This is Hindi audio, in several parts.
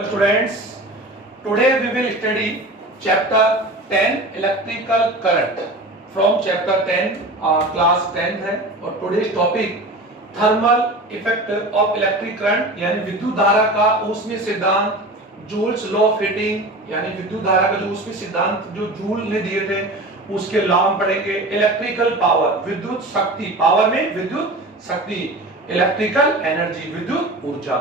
Hello students, today we will study chapter 10 electrical current from chapter 10 class 10th है और today's topic thermal effect of electric current यानी विद्युत धारा का ऊष्मीय सिद्धांत, जूल्स लॉ ऑफ हीटिंग यानी विद्युत धारा का जो ऊष्मीय सिद्धांत जो जूल ने दिए थे उसके लॉ हम पढ़ेंगे। इलेक्ट्रिकल पावर विद्युत शक्ति, पावर में विद्युत शक्ति, इलेक्ट्रिकल एनर्जी विद्युत ऊर्जा।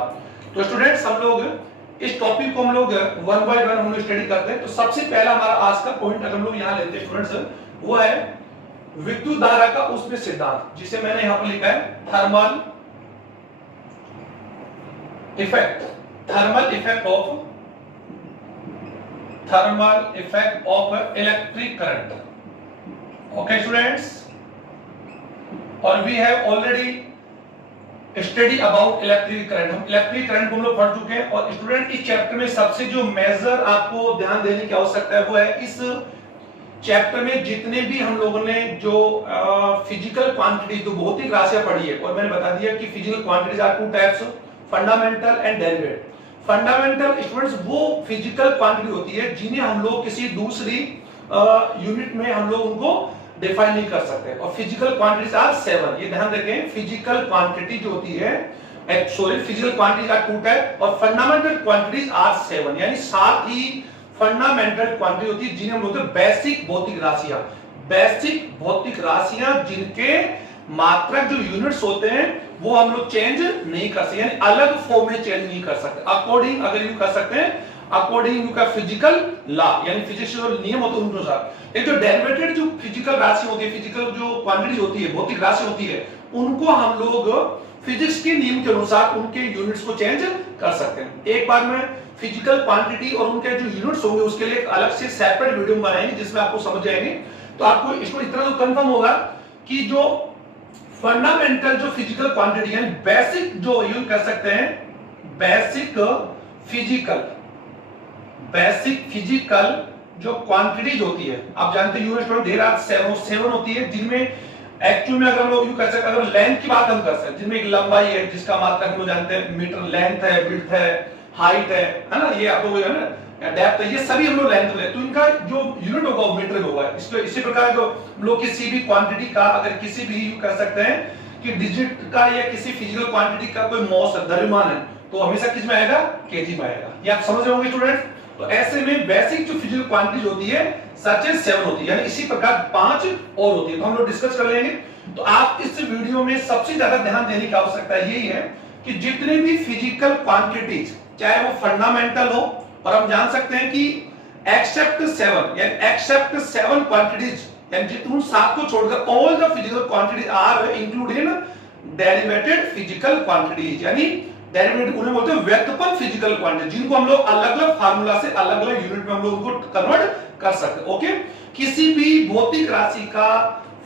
तो स्टूडेंट्स हम लोग इस टॉपिक को हम लोग वन बाय वन हम लोग स्टडी करते हैं। तो सबसे पहला हमारा आज का पॉइंट अगर हम लोग यहाँ लेते हैं स्टूडेंट्स वो है विद्युत धारा का ऊष्मीय सिद्धांत, जिसे मैंने यहाँ पर लिखा है thermal effect of electric current. Okay students, और we have already study about electric current. हम इलेक्ट्रिक करंट को हम लोग पढ़ चुके हैं और स्टूडेंट इस चैप्टर में सबसे जो मेजर आपको ध्यान देने की आवश्यकता है वो है इस चैप्टर में जितने भी हम लोगों ने जो फिजिकल क्वांटिटी तो भौतिक राशियां पढ़ी है और मैंने बता दिया कि physical quantities are two types, fundamental and derivative. Fundamental students वो फिजिकल क्वांटिटी होती है जिन्हें हम लोग किसी दूसरी यूनिट में हम लोग उनको डिफाइन नहीं कर सकते। और फिजिकल क्वांटिटीज आर 7, ये ध्यान रखें। फिजिकल क्वांटिटी जो होती है फिजिकल क्वांटिटीज आर 2 टाइप और फंडामेंटल क्वांटिटीज आर 7, यानी 7 ही फंडामेंटल क्वांटिटी होती है जिन्हें हम बोलते हैं बेसिक भौतिक राशियां। बेसिक भौतिक राशियां जिनके मात्रक जो यूनिट्स होते हैं वो हम लोग चेंज नहीं कर सकते, यानी अलग फॉर्म में चेंज नहीं कर सकते। अकॉर्डिंग अगर यू कर सकते हैं अकॉर्डिंग टू का फिजिकल लॉ, यानी फिजिक्स के नियम होते हैं उनके अनुसार। एक जो डेरिवेटेड जो फिजिकल राशि होती है, फिजिकल जो क्वांटिटी होती है, भौतिक राशि होती है, उनको हम लोग फिजिक्स के नियम के अनुसार उनके यूनिट्स को चेंज कर सकते हैं। एक बार में फिजिकल क्वांटिटी और उनके जो यूनिट्स होंगे उसके लिए अलग से सेपरेट वीडियो बनाएंगे जिसमें आपको समझ जाएंगे। तो आपको इसको इतना तो कंफर्म होगा कि जो फंडामेंटल जो फिजिकल क्वांटिटी यानी बेसिक जो यूज कर सकते हैं, बेसिक फिजिकल जो क्वांटिटीज होती है, आप जानते हैं यूनिट में ढेर 7 होती है जिनमें एक्चुअल में अगर हम लोग यू कर सकते हैं, अगर लेंथ की बात हम कर सकते हैं जिनमें एक लंबाई है जिसका मात्रक हम लोग जानते हैं मीटर, लेंथ है, विड्थ है, हाइट है ना, ये आप लोग है ना, डेप्थ है, ये सभी हम लोग लेंथ में, तो इनका जो यूनिट होगा वो मीटर होगा। इसको इसी प्रकार जो हम लोग किसी भी क्वांटिटी का अगर किसी भी यू कर सकते हैं कि डिजिट का या किसी फिजिकल क्वांटिटी का कोई मॉस है, द्रव्यमान है, तो हमेशा किस में आएगा, केजी में आएगा। ये आप समझ रहे होंगे स्टूडेंट। तो ऐसे में बेसिक जो फिजिकल क्वांटिटीज होती है सच एज 7 होती है, यानी इसी प्रकार 5 और होती है, तो हम लोग डिस्कस कर लेंगे। तो आप इस वीडियो में सबसे ज्यादा ध्यान देने की आवश्यकता यही है कि जितने भी फिजिकल क्वांटिटीज चाहे वो फंडामेंटल हो, और हम जान सकते हैं कि एक्सेप्ट 7 क्वांटिटीज यानी उन 7 को छोड़कर all the physical quantities are included in derived physical quantities, यानी डेरिवेटिव उन्हें बोलते हैं व्युत्पन्न फिजिकल क्वांटिटी, जिनको हम लोग अलग-अलग फार्मूला से अलग-अलग यूनिट में हम लोग उनको कन्वर्ट कर सकते हैं। ओके, किसी भी भौतिक राशि का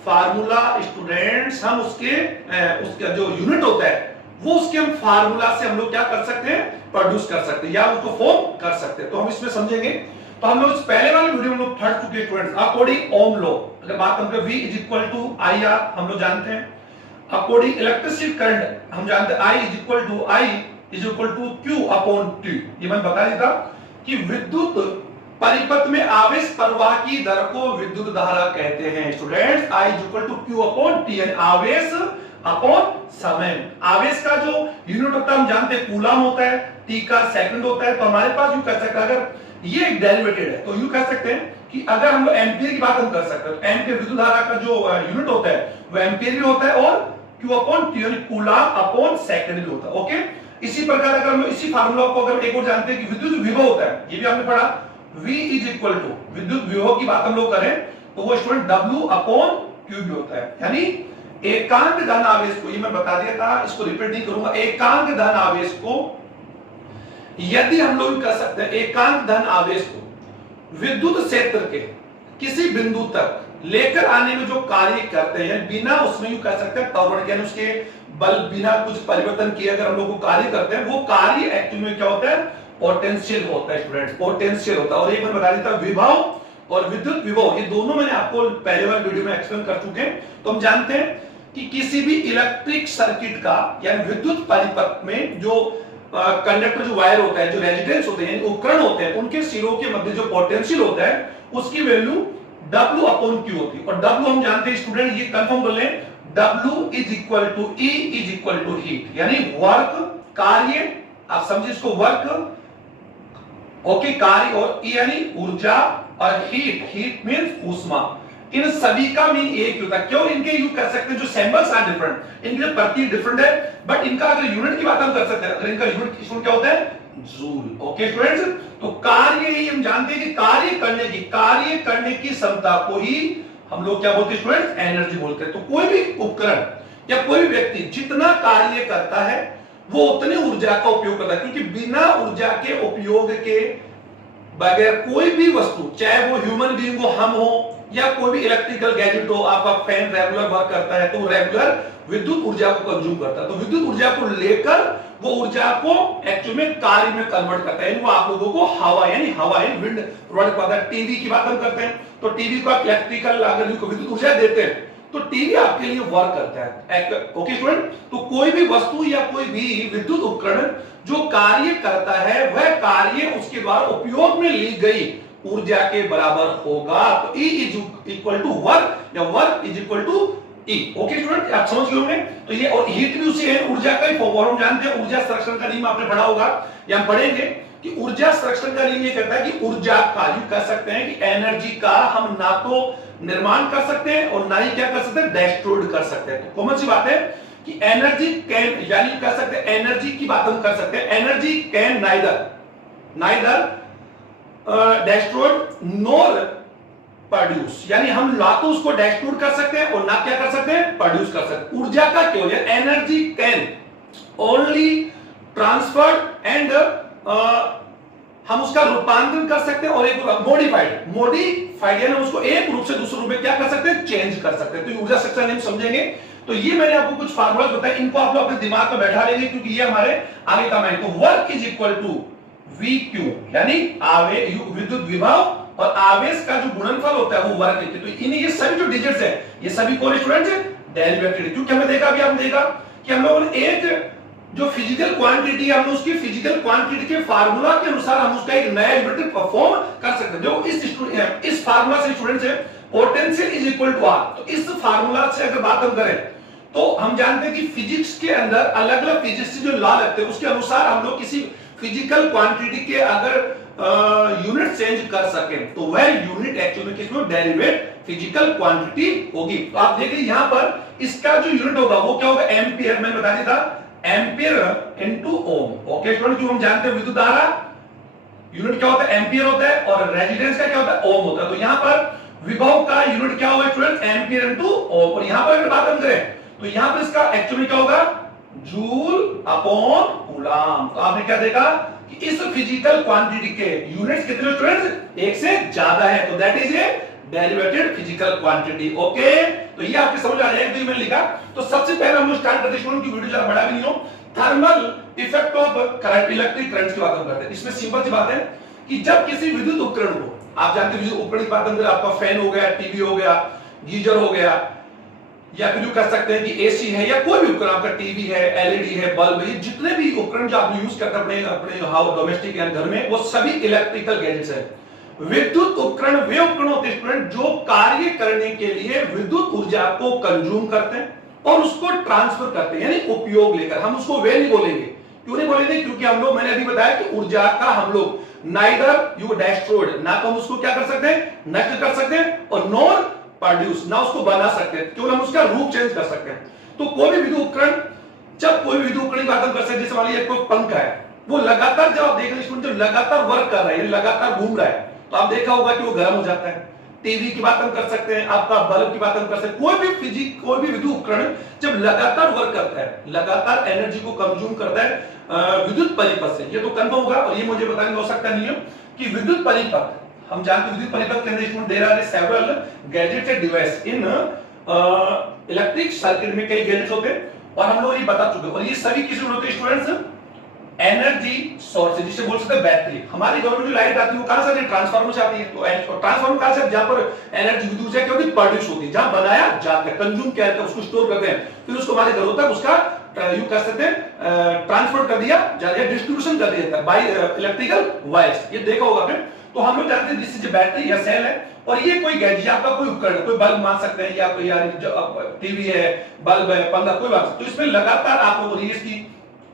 फार्मूला स्टूडेंट्स हम उसका जो यूनिट होता है वो उसके हम फार्मूला से हम लोग क्या कर सकते हैं, प्रोड्यूस कर सकते हैं या उसको फॉर्म कर सकते हैं। तो हम इसमें समझेंगे। तो हम लोग इस पहले वाले वीडियो में लोग पढ़ चुके स्टूडेंट्स अकॉर्डिंग ओम लॉ, अगर बात हम करें V = IR हम लोग जानते हैं। अकॉर्डिंग इलेक्ट्रिसिटी करंट हम जानते हैं I = Q/T। ये मैंने बता दिया था कि विद्युत परिपथ में आवेश प्रवाह की दर को विद्युत धारा कहते हैं स्टूडेंट्स। I = Q/T यानी आवेश अपॉन समय। आवेश का जो यूनिट होता है हम जानते हैं कूलम होता है, T का सेकंड होता है। तो हमारे पास यू कह सकते हैं अगर ये डेरिवेटेड है तो यू कह सकते हैं कि अगर हम लोग एम्पीयर की बात हम कर सकते हैं, एम्पीयर विद्युत धारा का जो यूनिट होता है वो एम्पीयर भी होता है और Q/T यानी कूलम अपॉन सेकंड भी होता है। ओके, इसी प्रकार अगर हम इसी फार्मूला को अगर एक और जानते हैं कि विद्युत विभव होता है, ये भी हमने पढ़ा, V = विद्युत विभव की बात हम लोग करें तो वो स्टूडेंट W/Q भी होता है, यानी एकांक धन आवेश को, ये मैं बता दिया था, इसको रिपीट नहीं करूंगा। एकांक धन आवेश को यदि हम लोग कर सकते हैं, एकांक धन आवेश को विद्युत क्षेत्र के किसी बिंदु तक लेकर आने में जो कार्य करते हैं बिना उसमें यू कर सकते हैं त्वरण, यानी उसके बल बिना कुछ परिवर्तन किए अगर हम लोग को कार्य करते हैं वो कार्य एक्चुअली में क्या होता है, पोटेंशियल होता है स्टूडेंट, पोटेंशियल होता है। और एक मैंने बता दिया था विभव और विद्युत विभव, ये दोनों मैंने आपको पहले वाले वीडियो में एक्सप्लेन कर चुके हैं। तो हम जानते हैं कि किसी भी इलेक्ट्रिक सर्किट का यानी विद्युत परिपथ में जो कंडक्टर जो वायर होता है, जो रेजिस्टेंस होते हैं, उपकरण होते हैं, उनके सिरों के मध्य जो पोटेंशियल होता है उसकी वैल्यू W अपॉन Q होती है। और W हम जानते हैं स्टूडेंट, ये कंफर्म कर लें, W is equal to E is equal to heat, यानी वर्क, कार्य, आप समझे इसको, वर्क, ओके, कार्य, और E यानी ऊर्जा, और हीट, हीट मींस ऊष्मा। इन सभी का मीन एक ही होता है। क्यों इनके यूज कर सकते हैं, जो सिंबल्स आर डिफरेंट, इनके प्रतीक डिफरेंट है, बट इनका अगर यूनिट की बात हम कर सकते हैं, अगर इनका यूनिट क्या होता है, जूल। ओके स्टूडेंट्स, तो कार्य ही हम जानते हैं कि कार्य करने की क्षमता को ही हम लोग क्या बोलते हैं स्टूडेंट्स, एनर्जी बोलते हैं। तो कोई भी उपकरण या कोई भी व्यक्ति जितना कार्य करता है वो उतनी ऊर्जा का उपयोग करता है, क्योंकि बिना ऊर्जा के उपयोग के बगैर कोई भी वस्तु, चाहे वो ह्यूमन बीइंग हो, हम हो, या कोई भी इलेक्ट्रिकल गैजेट हो, आपका फैन रेगुलर वर्क करता है तो रेगुलर विद्युत ऊर्जा को कंज्यूम करता है, तो विद्युत ऊर्जा को लेकर वो ऊर्जा को एक्चुअली में कार्य में कन्वर्ट करता है। वो आप लोगों को हवा यानी विंड प्रोवाइड करता है। टीवी की बात हम करते हैं तो टीवी को आप इलेक्ट्रिकल अगर विद्युत ऊर्जा देते हैं तो टीवी आपके लिए वर्क करता है। ओके स्टूडेंट, तो कोई भी वस्तु या कोई भी विद्युत उपकरण जो कार्य करता है वह कार्य उसके द्वारा उपयोग में ली गई ऊर्जा के बराबर होगा। तो E is equal to work, या work is equal to E। Okay student, आप समझ गए होंगे। तो ये, और हीट भी उसी है, ऊर्जा का ही फॉर्म हम जानते हैं। ऊर्जा संरक्षण का नियम आपने पढ़ा होगा, या हम पढ़ेंगे कि ऊर्जा संरक्षण का नियम ये कहता है कि ऊर्जा का, यू कह सकते हैं कि एनर्जी का हम ना तो निर्माण कर सकते हैं और ना ही क्या कर सकते हैं, डिस्ट्रॉय कर सकते हैं। तो कॉमन सी बात है कि एनर्जी कैन, यानी कह सकते हैं एनर्जी की बात हम कर सकते हैं, energy can neither destroyed nor produce, यानी हम ना तो उसको डेस्ट्रॉय कर सकते हैं और ना क्या कर सकते हैं, प्रोड्यूस कर सकते हैं। ऊर्जा का क्यों है, energy can only transferred and हम उसका रूपांतरण कर सकते हैं और एक मॉडिफाइड यानी उसको एक रूप से दूसरे रूप में क्या कर सकते हैं, चेंज कर सकते हैं। तो ऊर्जा संरक्षण हम समझेंगे। तो ये मैंने आपको कुछ फार्मूला बताया, इनको आप लोग अपने दिमाग में बैठा लेंगे क्योंकि ये हमारे आगे का है। तो work is equal to VQ, यानी विद्युत विभव और आवेश का जो गुणनफल होता है वो वर्क है। तो इन ये सभी जो डिजिट्स है ये सभी कौन स्टूडेंट्स डेरिवेटेड, क्योंकि हमने देखा, अभी हमने देखा कि हम लोगों ने एक जो फिजिकल क्वांटिटी है हमने उसकी फिजिकल क्वांटिटी के फार्मूला के अनुसार हम उसका एक नया यूनिट परफॉर्म कर सकते हैं। जो इस फार्मूला से स्टूडेंट्स है potential is equal to R। तो इस फार्मूला से अगर बात हम करें तो हम जानते हैं कि फिजिक्स के अंदर अलग अलग फिजिक्स जो लॉ लगते हैं उसके अनुसार हम लोग किसी फिजिकल क्वांटिटी के अगर यूनिट चेंज कर सके तो वह यूनिट एक्चुअली किसमें डेरिवेट फिजिकल क्वांटिटी होगी। तो आप देखिए यहां पर इसका जो यूनिट होगा वो क्या होगा, एम्पियर। मैंने बता दिया था एम्पियर इनटू ओम। ओके स्टूडेंट, जो हम जानते हैं विद्युत धारा यूनिट क्या होता है, एम्पियर होता है, और रेजिस्टेंस का क्या होता है, ओम होता है। तो यहां पर विभव का यूनिट क्या होगा स्टूडेंट, एम्पियर इनटू ओम। और यहां पर अगर बात हम करें तो यहां पर इसका एक्चुअली क्या होगा, जूल अपॉन कूलम। तो आपने क्या देखा कि इस फिजिकल क्वांटिटी के यूनिट्स कितने स्टूडेंट्स, एक से ज्यादा है, तो that is a derivated physical quantity. Okay, तो ये आपके समझ आ जाएगा। तो मैंने लिखा, तो सबसे पहले हम लोग स्टार्ट करते हैं स्टूडेंट की वीडियो ज्यादा बड़ा भी नहीं हो, thermal effect of current, electric current की बात हम करते हैं। इसमें सिंपल सी बात है कि जब किसी विद्युत उपकरण को, आप जानते हैं विद्युत उपकरण की बात हम करें, आपका फैन हो गया, टीवी हो गया, गीजर हो गया, या फिर कह सकते हैं कि एसी है, या कोई भी उपकरण, आपका टीवी है, एलईडी है, बल्ब है, जितने भी उपकरण जो आप यूज करते हैं अपने हाउस डोमेस्टिक या घर में, वो सभी इलेक्ट्रिकल गैजेट्स हैं। विद्युत उपकरण वे उपकरण होते हैं स्टूडेंट जो कार्य करने के लिए विद्युत ऊर्जा को कंज्यूम करते हैं और उसको ट्रांसफर करते हैं, यानी उपयोग लेकर। हम उसको वे नहीं बोलेंगे, क्यों नहीं बोलेंगे, क्योंकि हम लोग, मैंने अभी बताया कि ऊर्जा का हम लोग नाइदर यू डेस्ट्रॉयड, ना तो हम उसको क्या कर सकते हैं, नष्ट कर सकते हैं, और नॉर प्रोड्यूस, ना उसको बना सकते हैं, केवल हम उसका रूप चेंज कर सकते हैं। तो कोई भी विद्युत उपकरण, जब कोई भी विद्युत उपकरण की बात हम कर सकते हैं, जैसे मान लीजिए कोई पंखा है, वो लगातार, जब आप देख रहे हैं जो लगातार वर्क कर रहा है, लगातार घूम रहा है, तो आप देखा होगा कि वो गर्म हो जाता है। टीवी की बात हम कर सकते हैं, आपका बल्ब की बात हम कर सकते हैं, कोई भी विद्युत उपकरण जब लगातार वर्क करता है, लगातार एनर्जी को कंज्यूम करता है विद्युत परिपथ से, ये तो कंफर्म होगा। और ये मुझे बताने हो सकता नहीं है कि विद्युत परिपथ, हम जानते हैं विद्युत परिपथ के अंदर there are several gadgets and device in electric circuit में, कई गैजेट्स होते हैं और हम लोग ये बता चुके हैं। और ये सभी किसी होते हैं स्टूडेंट्स, एनर्जी सोर्स, जिसे बोल सकते हैं बैटरी। हमारी घर में जो लाइट आती है वो कहां से आती है, ट्रांसफार्मर से आती है। तो ट्रांसफार्मर कहां से, जहां पर एनर्जी विद्युत ऊर्जा क्या होती है, प्रोड्यूस होती है, जहां बनाया जाता है, कंज्यूम किया जाता है, उसको स्टोर करते हैं, फिर उसको हमारे घरों तक उसका यू कह सकते हैं ट्रांसफर कर दिया जाता है, डिस्ट्रीब्यूशन कर दिया जाता है बाय इलेक्ट्रिकल वायर्स। ये देखा होगा आपने। तो हम लोग जानते हैं दिस इज बैटरी या सेल है, और ये कोई गैजेट आपका कोई उपकरण, कोई बल्ब मान सकते हैं, या कोई यार टीवी है, बल्ब है, पंखा, कोई बात। तो इसमें लगातार आप लोग रिलीज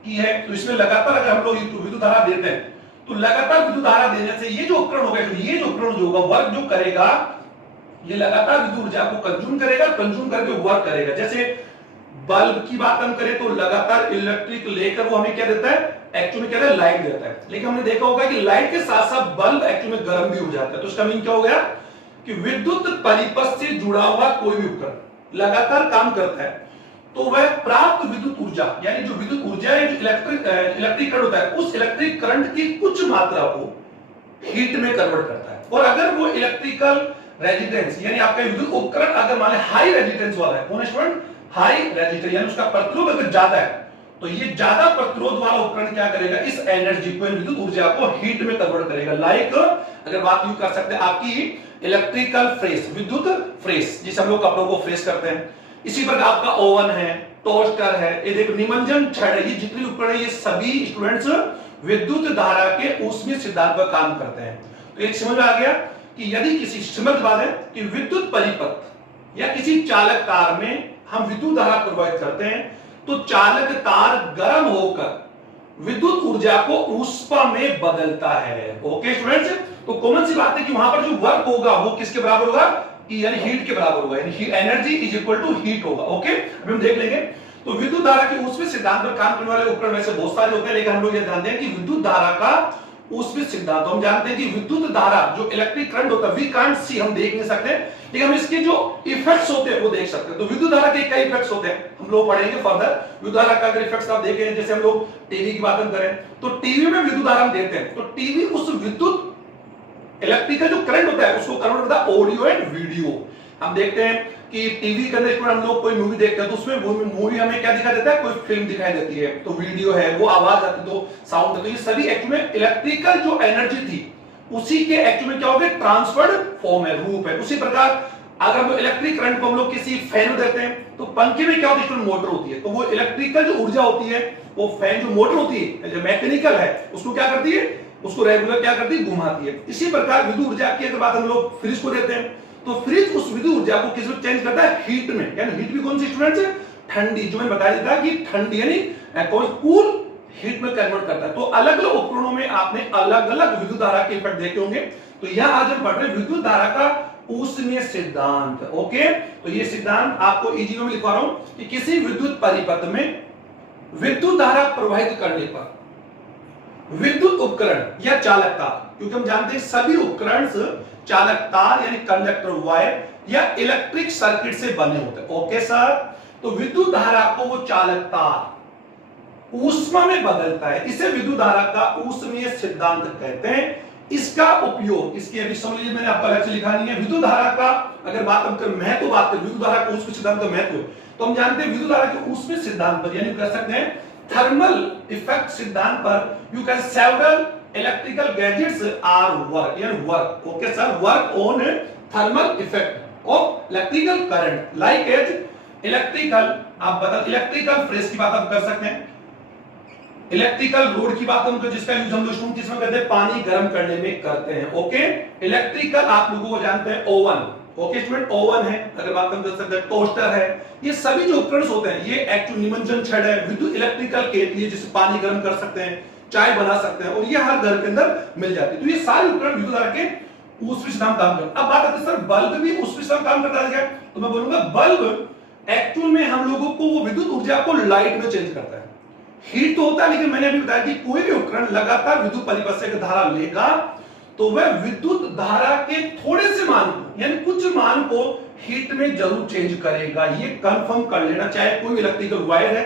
की है, तो इसमें लगातार अगर हम लोग विद्युत धारा देते हैं, तो लगातार विद्युत धारा देने से ये जो उपकरण होगा, ये जो उपकरण जो होगा वर्क जो करेगा, ये लगातार विद्युत ऊर्जा को कंज्यूम करेगा, कंज्यूम करके वर्क करेगा। जैसे बल्ब की बात हम करें तो लगातार इलेक्ट्रिक लेकर वो हमें क्या देता है, एक्चुअली क्या देता है, लाइट देता है। लेकिन हमने देखा होगा कि लाइट के साथ साथ बल्ब एक्चुअली में गर्म भी हो जाता है। तो इसका मीन क्या हो गया कि विद्युत परिपथ से जुड़ा हुआ कोई भी उपकरण लगातार काम करता है, तो वह प्राप्त विद्युत ऊर्जा, यानी जो विद्युत ऊर्जा है, जो इलेक्ट्रिक करंट होता है, उस इलेक्ट्रिक करंट की कुछ मात्रा को हीट में कन्वर्ट करता है। और अगर वो इलेक्ट्रिकल रेजिस्टेंस, यानी आपका विद्युत उपकरण अगर मान लें हाई रेजिस्टेंस वाला है, कौन स्टूडेंट, हाई रेजिस्टेंस, यानी उसका प्रतिरोध अगर ज्यादा है, तो ये ज्यादा प्रतिरोध वाला उपकरण क्या करेगा, इस एनर्जी को, विद्युत ऊर्जा को हीट में कन्वर्ट करेगा। लाइक अगर बात यूं कर सकते हैं आपकी इलेक्ट्रिकल फ्रेस, विद्युत फ्रेस, जिसे हम लोग कपड़ों को फ्रेस करते हैं। इसी प्रकार आपका ओवन है, टोस्टर है, ये देखो निमज्जन छड़ है, ये जितने उपकरण है, ये सभी स्टूडेंट्स विद्युत धारा के ऊष्मीय सिद्धांत पर काम करते हैं। तो एक समझ में आ गया कि यदि किसी, समझ बात है कि विद्युत परिपथ या किसी चालक तार में हम विद्युत धारा प्रवाहित करते हैं, तो चालक तार गर्म होकर विद्युत ऊर्जा को ऊष्मा में बदलता है। ओके स्टूडेंट्स, तो कॉमन सी बात है कि वहां पर जो वर्क होगा वो किसके बराबर होगा, यानी हीट के बराबर होगा, यानी energy is equal to heat होगा। ओके, अभी हम देख लेंगे। तो विद्युत धारा के ऊष्मीय सिद्धांत पर काम करने वाले उपकरण वैसे बहुत सारे होते हैं, लेकिन हम लोग ये जानते हैं कि विद्युत धारा का ऊष्मीय सिद्धांत, हम जानते हैं कि विद्युत धारा जो इलेक्ट्रिक करंट होता है, वी कांट सी, हम देख नहीं सकते, लेकिन हम इसके जो इफेक्ट्स होते हैं वो देख सकते हैं। तो विद्युत धारा के कई इफेक्ट्स होते हैं, हम लोग पढ़ेंगे फर्दर। विद्युत धारा का अगर इफेक्ट्स आप देखें, जैसे हम लोग टीवी की बात हम करें, तो टीवी में विद्युत धारा हम देखते हैं, तो टीवी उस विद्युत इलेक्ट्रिकल जो करंट होता है उसको कन्वर्ट करता है ऑडियो एंड वीडियो। हम देखते हैं कि टीवी के अंदर हम लोग कोई मूवी देखते हैं, तो उसमें वो मूवी हमें क्या दिखा देता है, कोई फिल्म दिखाई देती है, तो वीडियो है, वो आवाज आती है, तो साउंड है, तो ये सभी एक्चुअली में इलेक्ट्रिकल जो एनर्जी थी उसी के एक्चुअली क्या हो गए, ट्रांसफर्ड फॉर्म है, रूप है। उसी प्रकार अगर हम इलेक्ट्रिक करंट को हम लोग किसी फैन में देते हैं, तो पंखे में क्या होती है, मोटर होती है, तो वो इलेक्ट्रिकल जो ऊर्जा होती है, वो फैन जो मोटर होती है, जो मैकेनिकल है, उसको क्या करती है, उसको रेगुलर क्या करती है, घुमाती है। इसी प्रकार विद्युत ऊर्जा की अगर बात हम लोग फ्रिज को देते हैं, तो फ्रिज उस विद्युत ऊर्जा को किस में चेंज करता है, हीट में। यानी हीट भी कौन सी स्टूडेंट्स है, ठंडी, जो मैंने बताया था कि ठंडी यानी कूल हीट में कन्वर्ट करता है। तो अलग अलग उपकरणों में आपने अलग अलग विद्युत धारा के इफेक्ट देखे होंगे। तो यहां आज हम पढ़ रहे हैं विद्युत धारा का ऊष्मीय सिद्धांत। ओके, तो ये सिद्धांत आपको इजी में लिखवा रहा हूं कि किसी विद्युत परिपथ में विद्युत धारा प्रवाहित करने पर विद्युत उपकरण या चालक तार, क्योंकि हम जानते हैं सभी उपकरण चालक तार यानी कंडक्टर वायर या इलेक्ट्रिक सर्किट से बने होते हैं। ओके सर, तो विद्युत धारा को वो चालक तार ऊष्मा में बदलता है, इसे विद्युत धारा का ऊष्मीय सिद्धांत कहते हैं। इसका उपयोग, इसकी अभी समझ लीजिए, मैंने आपका लेक्चर लिखा नहीं है। विद्युत धारा का अगर बात हम करें, महत्व बात करें विद्युत धारा का ऊष्मीय सिद्धांत का महत्व, तो हम जानते हैं विद्युत धारा के ऊष्मीय सिद्धांत पर, यानी कह सकते हैं थर्मल इफेक्ट सिद्धांत पर, you can several electrical gadgets are work, यानी work, okay sir, work on thermal effect of electrical current like as electrical, आप बता इलेक्ट्रिकल फ्रेस की बात आप कर सकते हैं, इलेक्ट्रिकल रोड की बात हम तो जिसका यूज हम लोग किसमें करते हैं, पानी गर्म करने में करते हैं। ओके, इलेक्ट्रिकल आप लोगों को जानते हैं ओवन, ओके स्टूडेंट, ओवन है, अगर बात हम कर सकते हैं टोस्टर है, ये सभी जो उपकरण होते हैं, ये एक्चुअल निमज्जन छड़ है, विद्युत इलेक्ट्रिकल केतली है जिससे पानी गर्म कर सकते हैं, चाय बना सकते हैं, और ये हर घर के अंदर मिल जाती है। तो ये सारे उपकरण विद्युत धारा के ऊष्मीय सिद्धांत काम करते हैं। अब बात आती है सर बल्ब भी ऊष्मीय सिद्धांत काम करता है क्या, तो मैं बोलूंगा बल्ब एक्चुअल में हम लोगों को वो विद्युत ऊर्जा को लाइट में चेंज करता है। हीट तो होता है, लेकिन मैंने अभी बताया कि कोई भी उपकरण लगातार विद्युत परिपथ से धारा लेगा, तो वह विद्युत धारा के थोड़े से मान को, यानी कुछ मान को हीट में जरूर चेंज करेगा। ये कंफर्म कर लेना, चाहे कोई इलेक्ट्रिकल वायर है,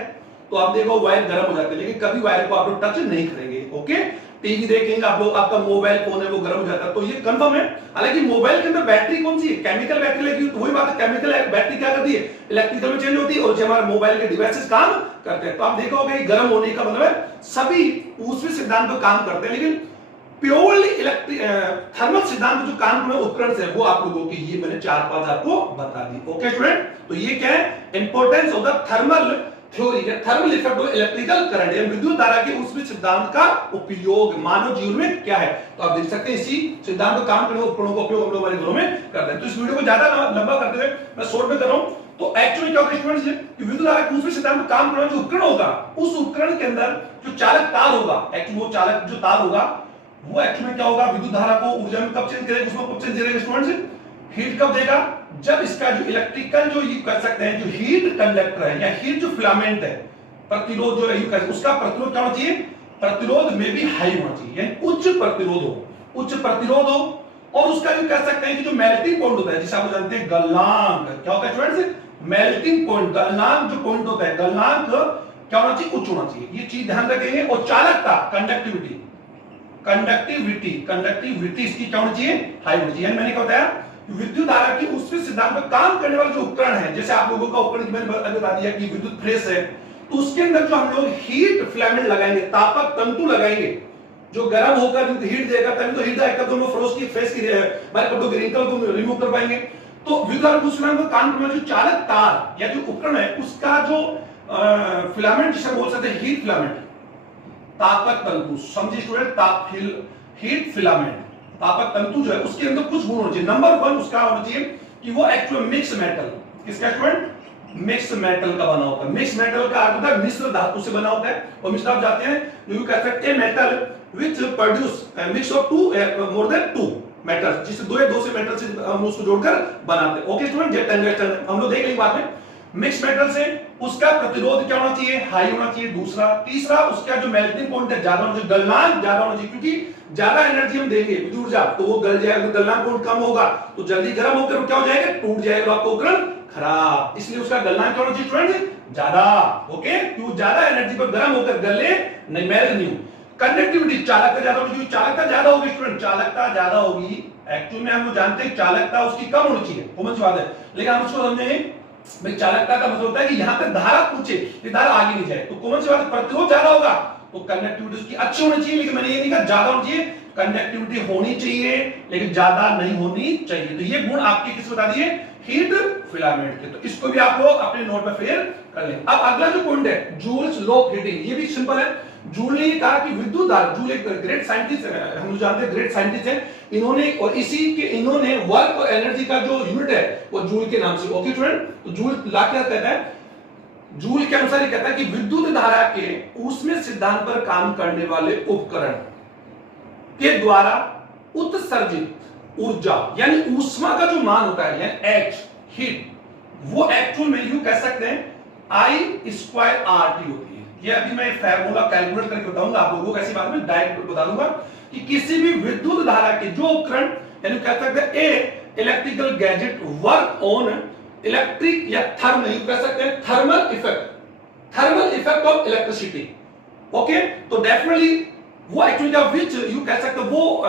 तो आप देखो वायर गर्म हो जाते हैं, लेकिन कभी वायर को आप लोग टच नहीं करेंगे। ओके, टीवी देखेंगे आप लोग, आपका मोबाइल फोन है वो गर्म हो जाता है, तो ये कंफर्म है। हालांकि मोबाइल के अंदर बैटरी कौन सी है, केमिकल बैटरी लगी, तो वही बात है, केमिकल बैटरी क्या करती है, इलेक्ट्रिकल में चेंज होती है, और जो हमारे मोबाइल के डिवाइसेस काम करते हैं। तो आप देखोगे गर्म होने का मतलब है सभी ऊष्मीय सिद्धांत पर काम करते हैं, लेकिन प्योरली इलेक्ट्रिक थर्मल सिद्धांत जो काम में उपकरण है वो आप लोगों की ये मैंने 4-5 आपको बता दी। ओके स्टूडेंट, तो ये क्या है importance of the thermal theory या thermal effect of electrical current या विद्युत धारा के उसमें सिद्धांत का उपयोग मानव जीवन में क्या है। तो आप देख सकते हैं इसी सिद्धांत को काम करने उपकरणों का उपयोग हम लोग हमारे घरों में करते हैं। तो इस वीडियो को ज्यादा लंबा करते हुए मैं शॉर्ट में कर रहा हूं। तो एक्चुअली क्या होगा स्टूडेंट्स कि विद्युत धारा के उसमें सिद्धांत को काम करने जो उपकरण होगा उस उपकरण के अंदर जो चालक तार होगा, एक्चुअली वो चालक जो तार होगा वो एक्चुअली में क्या होगा विद्युत धारा को ऊर्जा में कब चेंज करेगा, उसमें कब चेंज करेगा स्टूडेंट्स, हीट कब देगा, जब इसका जो इलेक्ट्रिकल जो ये कर सकते हैं जो हीट कंडक्टर है या हीट जो फिलामेंट है प्रतिरोध जो है उसका प्रतिरोध क्या होना चाहिए, प्रतिरोध में भी हाई होना चाहिए यानी उच्च प्रतिरोध हो और उसका जो कह सकते हैं कि जो मेल्टिंग पॉइंट होता है जिसे आप जानते हैं गलनांक, क्या होता है स्टूडेंट्स मेल्टिंग पॉइंट, गलनांक जो पॉइंट होता है गलनांक क्या होना चाहिए, उच्च होना चाहिए। ये चीज ध्यान रखेंगे। और चालकता कंडक्टिविटी इसकी क्या होनी चाहिए, हाई होनी चाहिए। मैंने क्या बताया विद्युत धारा की उसमें सिद्धांत में काम करने वाले जो उपकरण है, जैसे आप लोगों का उपकरण मैंने बता दिया कि विद्युत प्रेस है, तो उसके अंदर जो हम लोग हीट फिलामेंट लगाएंगे, तापक तंतु लगाएंगे जो गर्म होकर हीट देगा तभी तो हीट आएगा, तो हम फ्रोज की फेस की हमारे कपड़ों के रिंकल को रिमूव कर पाएंगे। तो विद्युत धारा को उसमें काम करने वाले जो चालक तार या जो उपकरण है उसका जो फिलामेंट जिसे बोल सकते हैं हीट फिलामेंट, तापक तंतु, समझिए स्टूडेंट हीट फिलामेंट तापक तंतु जो है उसके अंदर कुछ गुण होने चाहिए। नंबर 1 उसका होना चाहिए कि वो एक्चुअल मिक्स मेटल, किसका स्टूडेंट मिक्स मेटल का बना होता है। मिक्स मेटल का अर्थ होता है मिश्र धातु से बना होता है। और मिश्र आप जाते हैं you can say a metal which produce mix of two more than two metals, जिसे दो से मेटल से हम उसको जोड़कर बनाते हैं। ओके स्टूडेंट, ये टंगस्टन हम लोग देख लेंगे बाद में। मिक्स मेटल से उसका प्रतिरोध क्या होना चाहिए, हाई होना चाहिए। दूसरा, तीसरा उसका जो मेल्टिंग पॉइंट है ज्यादा होना चाहिए, गलनांक ज्यादा होना चाहिए, क्योंकि ज्यादा एनर्जी हम देंगे विद्युत ऊर्जा तो वो गल जाएगा, गलनांक पॉइंट कम होगा तो जल्दी गर्म होकर क्या हो जाएगा, टूट जाएगा, आपका उपकरण खराब। इसलिए उसका गलनांक क्या होना चाहिए स्टूडेंट, ज्यादा। ओके, क्यों ज्यादा एनर्जी पर गर्म होकर गले नहीं, मेल्ट नहीं हो। कंडक्टिविटी चालकता ज्यादा होगी, चालकता ज्यादा होगी स्टूडेंट, चालकता ज्यादा होगी। एक्चुअली में हम लोग जानते हैं चालकता उसकी कम होनी चाहिए, कॉमन सी बात है, लेकिन हम उसको समझेंगे भाई चालकता का मतलब होता है कि यहां तक धारा पूछे ये धारा आगे नहीं जाए, तो कौन सी बात, प्रतिरोध ज्यादा होगा तो कंडक्टिविटी उसकी अच्छी होनी चाहिए, लेकिन मैंने ये नहीं कहा ज्यादा होनी चाहिए, कंडक्टिविटी होनी चाहिए लेकिन ज्यादा नहीं होनी चाहिए। तो ये गुण आपके किस बता दिए, हीट फिलामेंट के। तो इसको भी आप लोग अपने नोट में फेर कर लें। अब अगला जो पॉइंट है जूल्स लॉ ऑफ हीटिंग, ये भी सिंपल है। जूल ने कहा कि विद्युत धारा, जूल एक ग्रेट साइंटिस्ट, हम जानते हैं ग्रेट साइंटिस्ट हैं, इन्होंने और इसी के इन्होंने वर्क और एनर्जी का जो यूनिट है वो जूल के नाम से। ओके स्टूडेंट, तो जूल ला क्या कहता है, जूल के अनुसार ये कहता है कि विद्युत धारा के ऊष्मीय सिद्धांत पर काम करने वाले उपकरण के द्वारा उत्सर्जित ऊर्जा यानी ऊष्मा का जो मान होता है यानी H हीट, वो एक्चुअल में यू कह सकते हैं I²RT होती है। ये अभी मैं फार्मूला कैलकुलेट करके बताऊंगा आप लोगों को, ऐसी बात में डायरेक्ट बता दूंगा कि किसी भी विद्युत धारा के जो उपकरण यानी कह सकते हैं a electrical gadget work on electric या थर्मल, यू कह सकते हैं thermal effect of electricity. Okay, तो डेफिनेटली वो एक्चुअली का विच यू कह सकते हैं वो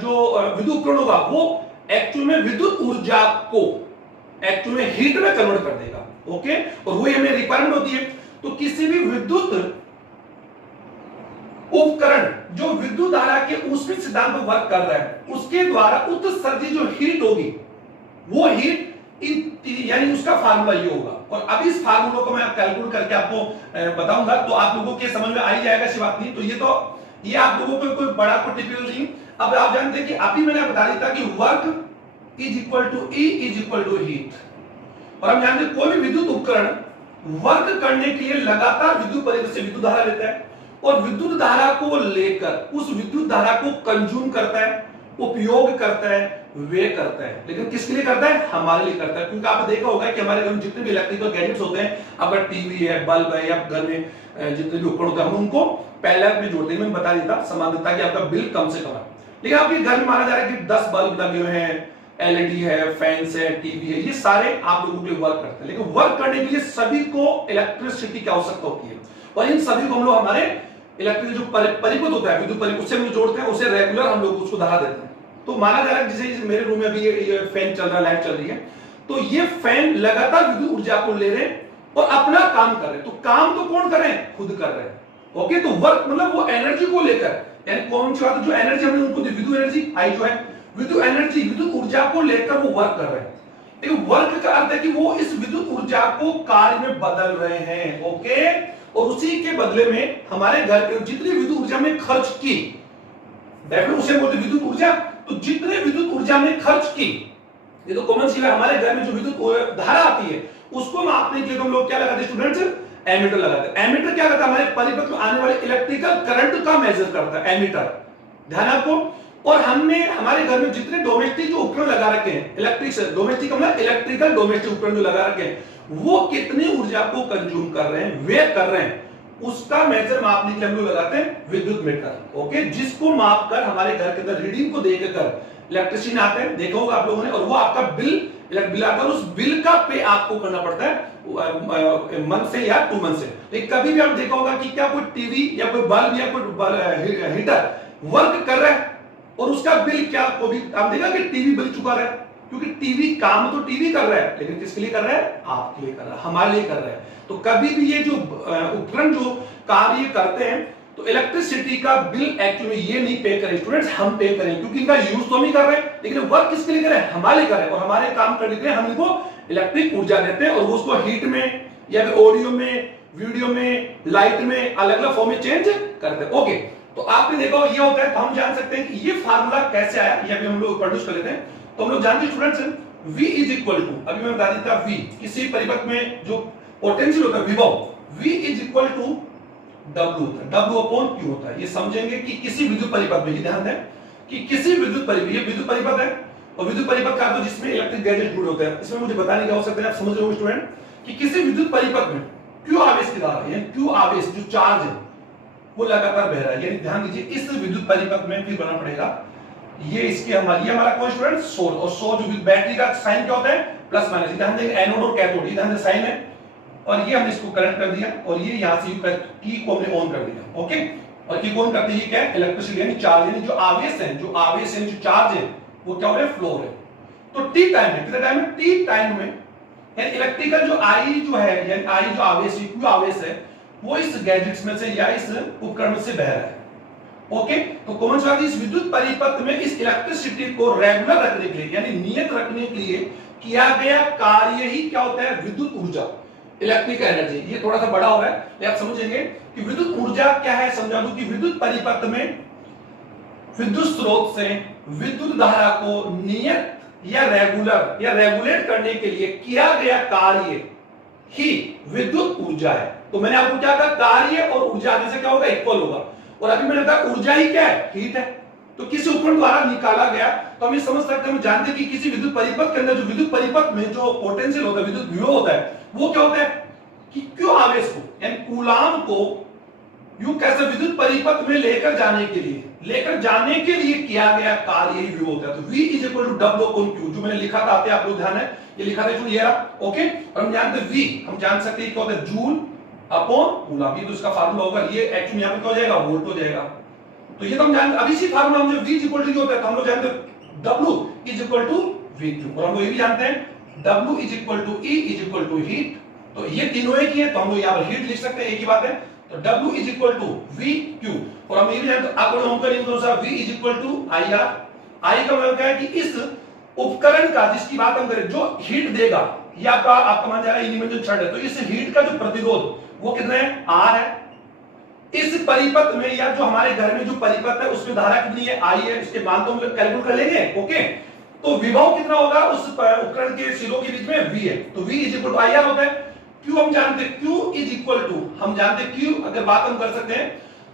जो विद्युत उपकरण होगा वो एक्चुअल में विद्युत ऊर्जा को एक्चुअल में हीट में कन्वर्ट कर देगा। ओके, और वही हमें रिक्वायरमेंट होती है। तो किसी भी विद्युत उपकरण जो विद्युत धारा के ऊष्मीय सिद्धांत पर वर्क कर रहा है उसके द्वारा उत्सर्जित जो हीट होगी वो हीट यानी उसका फार्मूला ये होगा। और अभी इस फार्मूला को मैं कैलकुलेट करके आपको बताऊंगा तो आप लोगों के समझ में आ ही जाएगा, ऐसी बात नहीं। तो ये आप लोगों को कोई बड़ा को टिपिकल नहीं। अब आप जानते हैं कि अभी मैंने बता दिया था कि work is equal to E is equal to heat, और हम जानते हैं कोई भी विद्युत उपकरण वर्क करने के लिए लगातार विद्युत परिपथ से विद्युत धारा लेता है और विद्युत धारा को लेकर उस विद्युत धारा को कंज्यूम करता है, उपयोग करता है, वे करता है। लेकिन किसके लिए करता है, हमारे लिए करता है। क्योंकि आपने देखा होगा कि हमारे घर में जितने भी इलेक्ट्रिकल गैजेट्स होते हैं, अगर टीवी है, बल्ब है या घर में जितने भी उपकरण होते हैं हम उनको पैरेलल में जोड़ते हैं। मैं बता देता समानता कि आपका बिल कम से कम है। लेकिन आपके घर में माना जा रहा है कि 10 बल्ब लगे हुए हैं, एलईडी है, फैंस है, टीवी है, ये सारे आप लोगों के लिए वर्क करते हैं। लेकिन वर्क करने के लिए सभी को इलेक्ट्रिसिटी की आवश्यकता होती है और इन सभी को हम लोग हमारे इलेक्ट्रिक जो परिपथ होता है विद्युत परिपथ से हम जोड़ते हैं, उसे रेगुलर हम लोग उसको धारा देते हैं। तो माना जा रहा है जैसे मेरे रूम में अभी ये फैन चल रहा है, लाइट चल रही है, तो ये फैन लगातार विद्युत ऊर्जा को ले रहे हैं और अपना काम कर रहे हैं। तो काम तो कौन कर रहे हैं, खुद कर रहे हैं। ओके, तो वर्क मतलब वो एनर्जी को लेकर, यानी कौन सी बात है, जो एनर्जी हमने उनको दी, विद्युत एनर्जी आई जो है, विद्युत एनर्जी विद्युत ऊर्जा को लेकर वो वर्क कर रहे हैं। देखो वर्क का अर्थ है कि वो इस विद्युत ऊर्जा को कार्य में बदल रहे हैं। ओके, और उसी के बदले में हमारे घर के जितनी विद्युत ऊर्जा में खर्च की, डेफिनेटली उसे बोलते विद्युत ऊर्जा, तो जितने विद्युत ऊर्जा में खर्च की, ये तो कॉमन सी है, हमारे घर में जो विद्युत धारा आती है उसको मापने के लिए हम लोग क्या लगाते हैं स्टूडेंट्स, एमीटर लगाते हैं। एमीटर क्या करता है, हमारे परिपथ में आने वाले इलेक्ट्रिकल करंट का मेजर करता है एमीटर, ध्यान आपको। और हमने हमारे घर में जितने डोमेस्टिक जो उपकरण लगा रखे हैं, इलेक्ट्रिक डोमेस्टिक मतलब इलेक्ट्रिकल डोमेस्टिक उपकरण जो लगा रखे हैं, वो कितनी ऊर्जा को कंज्यूम कर रहे हैं, वे कर रहे हैं, उसका मेजर मापने के लिए हम लोग लगाते हैं विद्युत मीटर। ओके, जिसको माप कर हमारे घर के अंदर रीडिंग को देखकर इलेक्ट्रिशियन आते हैं, देखा होगा आप लोगों ने, और वो आपका बिल आता है, उस बिल का पे आपको करना पड़ता है मंथ से या 2 मंथ से। लेकिन कभी भी आप देखा होगा कि क्या कोई टीवी या कोई बल्ब या कोई हीटर वर्क कर रहा है और उसका बिल क्या को भी आप देखा कि टीवी बिल चुका रहा है, क्योंकि टीवी काम तो टीवी कर रहा है, लेकिन किसके लिए कर रहा है, आपके लिए कर रहा है, हमारे लिए कर रहा है। तो कभी भी ये जो उपकरण जो कार्य करते हैं, तो इलेक्ट्रिसिटी का बिल एक्चुअली ये नहीं पे करें स्टूडेंट्स, हम पे करें, क्योंकि इनका यूज तो हम ही कर रहे हैं, लेकिन वर्क किसके लिए कर रहे हैं, हमारे लिए कर रहे हैं, और हमारे काम करने के लिए हम इनको इलेक्ट्रिक ऊर्जा देते हैं, और वो उसको हीट में या ऑडियो में, वीडियो में, लाइट में अलग अलग फॉर्म में चेंज करते हैं। ओके, तो आपने देखा ये होता है, तो हम जान सकते हैं कि ये फार्मूला कैसे आया, ये अभी हम लोग प्रोड्यूस कर लेते हैं। तो हम लोग जानते हैं students, V is equal to, अभी मैं बता देता V, किसी परिपथ में जो पोटेंशियल होता है विभव, V is equal to W होता है, W अपॉन Q होता है। ये समझेंगे कि किसी विद्युत परिपथ में, ध्यान दें कि किसी विद्युत परिपथ, ये विद्युत परिपथ है, और विद्युत परिपथ का अर्थ जिसमें इलेक्ट्रिक गैजेट जुड़े होते हैं, इसमें मुझे बताने की आवश्यकता है, आप समझ रहे हो स्टूडेंट, कि किसी विद्युत परिपथ में Q आवेश की धारा, यानी Q आवेश जो चार्ज है वो लगातार बह रहा है, यानी ध्यान दीजिए इस विद्युत परिपथ में फिर बनाना पड़ेगा, ये इसके हमारा कौन स्टूडेंट, सोर्स, और सोर्स जो बैटरी का साइन क्या होता है, प्लस माइनस, ध्यान देंगे एनोड और कैथोड, ध्यान दें साइन है, और ये हमने इसको करंट कर दिया, और ये यहां से की को हमने ऑन कर दिया। ओके, और की को ऑन करते ही क्या है, इलेक्ट्रिसिटी यानी चार्ज, यानी जो आवेश है, जो चार्ज है वो क्या हो रहा है, फ्लो है। तो टी टाइम में, कितना टाइम है, टी टाइम में इलेक्ट्रिकल जो आई जो है, यानी आई जो आवेश है, क्यू आवेश है, वो इस गैजेट्स में से या इस उपकरण में से बह रहा है। ओके, तो कॉमन बात, इस विद्युत परिपथ में इस इलेक्ट्रिसिटी को रेगुलर रखने के लिए, यानी नियत रखने के लिए किया गया कार्य ही क्या होता है, विद्युत ऊर्जा, इलेक्ट्रिक एनर्जी। ये थोड़ा सा बड़ा हो रहा है, आप समझेंगे कि विद्युत ऊर्जा क्या है, समझा दूं कि विद्युत परिपथ में विद्युत स्रोत से विद्युत धारा को नियत या रेगुलर या रेगुलेट करने के लिए किया गया कार्य ही विद्युत ऊर्जा है। तो मैंने आपको क्या कहा, कार्य और ऊर्जा आगे से क्या होगा, इक्वल होगा, और अभी मैंने कहा ऊर्जा ही क्या है, हीट है। तो किसी उपकरण द्वारा निकाला गया, तो हम ये समझ सकते हैं, हम जानते हैं कि किसी विद्युत परिपथ के अंदर जो विद्युत परिपथ में जो पोटेंशियल होता है, विद्युत विभव होता है, वो क्या होता है कि क्यों आवेश को, यानी कूलाम को यूं कैसे विद्युत परिपथ में लेकर जाने के लिए किया गया कार्य ही विभव होता है। तो V is equal to W upon Q, जो मैंने लिखा था, आप लोग ध्यान है, ये लिखा था ये रहा। ओके, और हम जानते हैं V, हम जान सकते हैं क्या होता है, जूल अपॉन कूलम, ये तो इसका फार्मूला होगा, ये एक्चुअली यहां पे क्या हो जाएगा, वोल्ट हो जाएगा। तो ये तो हम जानते, अभी इसी फार्मूला हम जो V इज इक्वल टू होता है, तो हम लोग जानते हैं W is equal to VQ, और हम लोग ये भी जानते हैं W is equal to E is equal to heat. तो ये तीनों एक ही है, तो हम लोग यहां पर हीट लिख सकते हैं, एक ही बात है। तो W is equal to VQ, और हम ये भी जानते हैं अगर हम करें तो V is equal to IR। I का मतलब क्या है कि इस उपकरण का, जिसकी बात हम करें, जो हीट देगा, ये आपका मान जा रहा है इनमें जो छड़ है, तो इस हीट का जो प्रतिरोध वो कितना है, R है। इस परिपथ में या जो हमारे घर में जो परिपथ है उसमें धारा कितनी है, I है, इसके मान तो हम लोग कैलकुलेट कर लेंगे। ओके, तो विभव कितना होगा उस उपकरण के सिरों के बीच में, V है, तो V is equal to IR होता है। Q हम जानते हैं, Q इज इक्वल टू, हम जानते हैं Q, अगर बात हम कर सकते हैं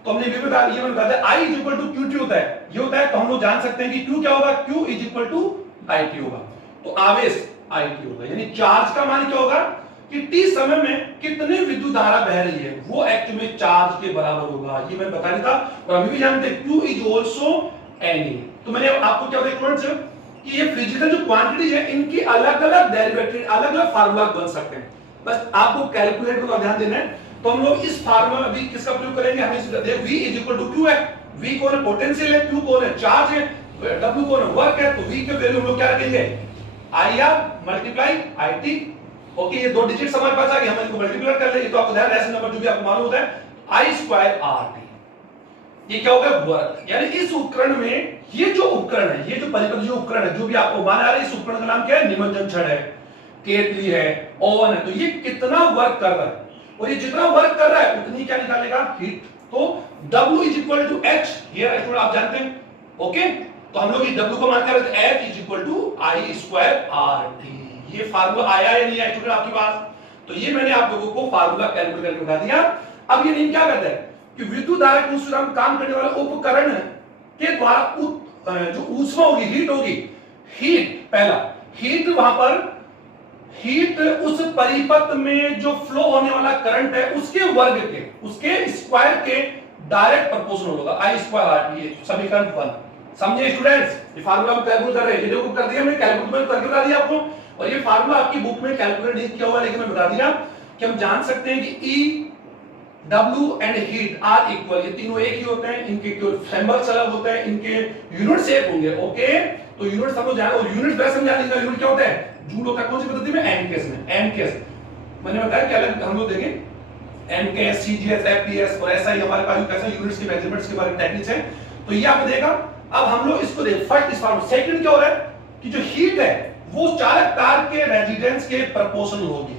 तो हमने ये बता दिया, I is equal to QT होता है, ये होता है, तो हम लोग जान सकते हैं कि Q क्या होगा, Q is equal to IT होगा, तो आवेश IT होगा, यानी चार्ज का मान क्या होगा कि T समय में कितनी विद्युत धारा बह रही है, वो एक्चुअली में चार्ज के बराबर होगा, ये मैंने बता दिया था। और अभी भी जानते हैं Q इज आल्सो NE। तो मैंने आपको क्या बताया स्टूडेंट्स कि ये फिजिकल जो क्वांटिटीज है, इनकी अलग-अलग डेरिवेटिव, अलग-अलग फार्मूला बन सकते हैं, बस आपको कैलकुलेट का ध्यान देना है। तो हम लोग इस फार्मूला अभी किसका प्रयोग करेंगे, हम इस V is equal to Q है, V कौन है, पोटेंशियल है, Q कौन है, चार्ज है, W कौन है, वर्क है, तो V के वैल्यू हम लोग क्या रखेंगे, IR मल्टीप्लाई IT। ओके, ये दो डिजिट्स हमारे पास आ गए, हम इनको मल्टीप्लाई कर लेंगे, तो आपको ध्यान ऐसे नंबर जो भी आपको मालूम होता है आई स्क्वायर आर टी। ये क्या होगा? वर्क। यानी इस उपकरण में ये जो उपकरण है, ये जो परिपथ जो उपकरण है, जो भी आपको मान आ रहा है, इस उपकरण का नाम क्या है? निमज्जन छड़ है, केतली है, ओवन है। तो ये कितना वर्क कर रहा है, और ये जितना वर्क कर रहा है उतनी क्या निकालेगा? हीट। तो W is equal to H, ये आप जानते हैं। ओके, तो हम लोग इस W को मान कर H is equal to I square R T. ये फार्मूला आया या नहीं आया स्टूडेंट आपके पास? तो ये मैंने आप लोगों को फार्मूला कैलकुलेट करके बता दिया। अब ये नियम क्या कहता है कि विद्युत धारा के उस समय काम करने वाले उपकरण के द्वारा जो ऊष्मा होगी, हीट होगी, हीट पहला हीट वहां पर हीट उस परिपथ में जो फ्लो होने वाला करंट है उसके वर्ग के, उसके स्क्वायर के डायरेक्ट प्रोपोर्शनल होगा, आई स्क्वायर आर टी। समीकरण 1 समझे स्टूडेंट्स? ये फार्मूला हम कैलकुलेट कर रहे हैं, ये देखो कर दिया, मैं कैलकुलेट करके बता दिया आपको। और ये फार्मूला आपकी बुक में कैलकुलेट नहीं किया हुआ है, लेकिन मैं बता दिया कि हम जान सकते हैं कि E W and heat are equal, ये तीनों एक ही होते हैं, इनके केवल फ्रेमवर्क अलग होते हैं, इनके यूनिट्स एक होंगे। ओके, तो यूनिट समझ जाए, और यूनिट वैसे समझ जाने का यूनिट क्या होता है? जूल होता है। कौन सी पद्धति में? एम केस में। एम केस मैंने बताया कि अलग हम लोग देखें एम केस, सीजीएस, एफपीएस और ऐसा ही हमारे पास कैसा यूनिट्स के मेजरमेंट्स के बारे में टेक्निक्स है। तो ये आपको देखा। अब हम लोग इसको देख फर्स्ट इस फार्मूला। सेकंड क्या हो रहा है कि जो हीट है वो चालक तार के रेजिस्टेंस के प्रोपोर्शनल होगी,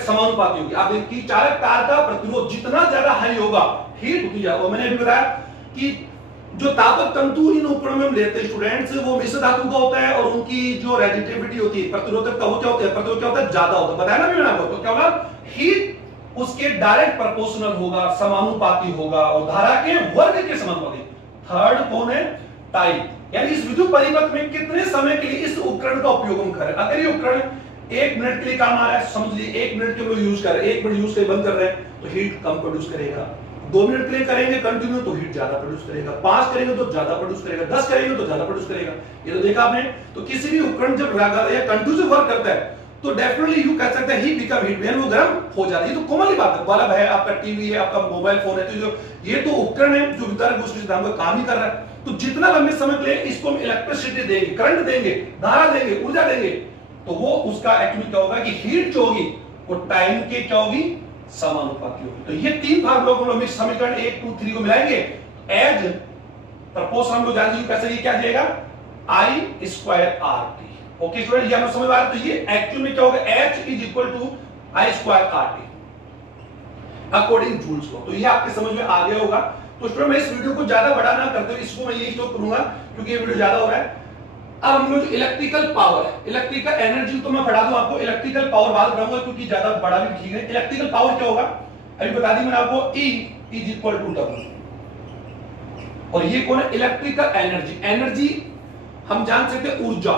समानुपाती होगी। आप देखिए चालक तार का प्रतिरोध जितना ज्यादा हाई होगा, हीट उतनी ज्यादा। मैंने अभी बताया कि जो तापक तंतु इन उपकरणों में हम लेते हैं स्टूडेंट्स, वो मिश्र धातु का होता है, और उनकी जो रेजिस्टिविटी होती है, प्रतिरोधकता, वो क्या होता है? प्रतिरोध क्या होता है? ज्यादा होता है। बताया ना मैंने आपको। तो क्या होगा? हीट उसके डायरेक्ट प्रोपोर्शनल होगा, समानुपाती होगा, और धारा के वर्ग के समानुपाती। थर्ड कौन है? टाइम। यानी इस विद्युत परिपथ में कितने समय के लिए इस उपकरण का उपयोग हम करें। अगर ये उपकरण 1 मिनट के लिए काम आ रहा है, समझ लीजिए 1 मिनट के लिए यूज कर रहे हैं, 1 मिनट यूज करके बंद कर रहे हैं, तो हीट कम प्रोड्यूस करेगा। 2 मिनट के लिए करेंगे कंटिन्यू तो हीट ज्यादा प्रोड्यूस करेगा, 5 करेंगे तो ज्यादा प्रोड्यूस करेगा, 10 करेंगे तो ज्यादा प्रोड्यूस करेगा। ये तो देखा आपने। तो किसी भी उपकरण जब कंटिन्यूअस वर्क करता है तो डेफिनेटली यू कह सकते हैं ही बिकम हीट, यानी वो गर्म हो जाती है। तो कॉमन बात है, बल्ब है, आपका टीवी है, आपका मोबाइल फोन है, तो जो ये तो उपकरण है जो विद्युत सिद्धांत का काम ही कर रहा है। तो जितना लंबे समय के लिए इसको हम इलेक्ट्रिसिटी देंगे, करंट देंगे, धारा देंगे, ऊर्जा देंगे, तो वो उसका एक्चुअली क्या होगा कि हीट जो होगी वो टाइम के क्या होगी? समानुपाती होगी। तो ये तीन फार्मूलों को हम समीकरण 1, 2, 3 को मिलाएंगे, एज प्रपोर्शनल हम लोग जानते हैं कैसे, ये क्या जाएगा? I square R T. Okay student, ये हम समझ आ रहा है। तो ये एक्चुअली में क्या होगा? H is equal to I square R T according Joule's को। तो ये आपके समझ में आ गया होगा। तो स्टूडेंट मैं इस वीडियो को ज्यादा बड़ा ना करते हुए इसको मैं यही स्टॉप करूंगा क्योंकि ये वीडियो ज्यादा हो रहा है। अब हम लोग जो इलेक्ट्रिकल पावर है, इलेक्ट्रिकल एनर्जी तो मैं पढ़ा दूं आपको, इलेक्ट्रिकल पावर बाद पढ़ाऊंगा क्योंकि ज्यादा बड़ा भी ठीक है। इलेक्ट्रिकल पावर क्या होगा अभी बता दी मैंने आपको, E is equal to W। और ये कौन है? Electrical energy. एनर्जी हम जान सकते हैं ऊर्जा,